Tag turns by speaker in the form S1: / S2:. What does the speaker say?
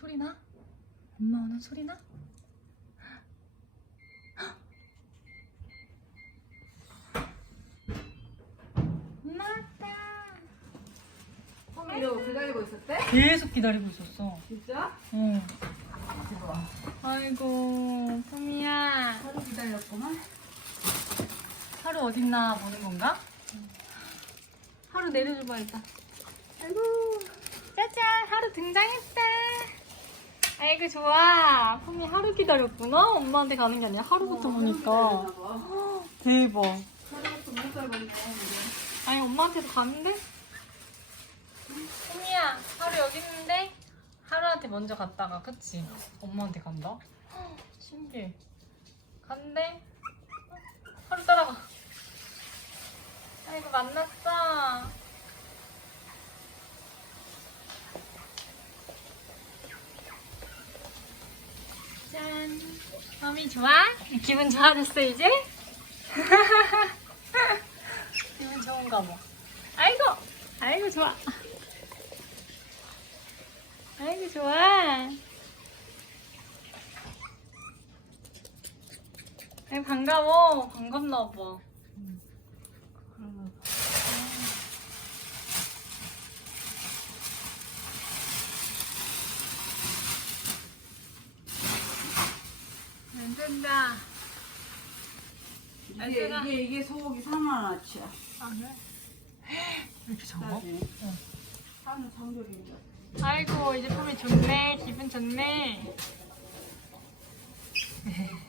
S1: 소리 나? 엄마 오는 소리 나? 엄마 왔다.
S2: 홈이 이러고 기다리고 있었대?
S1: 계속 기다리고 있었어.
S2: 진짜?
S1: 응.
S2: 이거
S1: 아이고, 푸미야.
S2: 하루 기다렸구만.
S1: 하루 어딨나 보는 건가? 하루 내려줘봐 일단. 아이고, 짜잔, 하루 등장했다. 아이고 좋아. 푸미 하루 기다렸구나. 엄마한테 가는 게 아니라 하루부터 보니까. 대박.
S2: 하루부터 못 살겠네.
S1: 아니 엄마한테도 가는데? 푸미야, 하루 여기 있는데? 하루한테 먼저 갔다가 그치? 엄마한테 간다? 헉, 신기해. 간대? 하루 따라가. 아이고 만났어. 마음이 좋아? 기분 좋아졌어 이제? 기분 좋은가 봐. 아이고, 아이고 좋아. 아이고 좋아. 아이 반가워. 반갑나 봐. 안 된다.
S2: 이게,
S1: 알겠어.
S2: 이게, 이게 소고기 4만원어치야.
S1: 아, 그래? 왜 이렇게?
S2: 싸지? 하는 성적인데.
S1: 아이고 이제 폼이 좋네 기분 좋네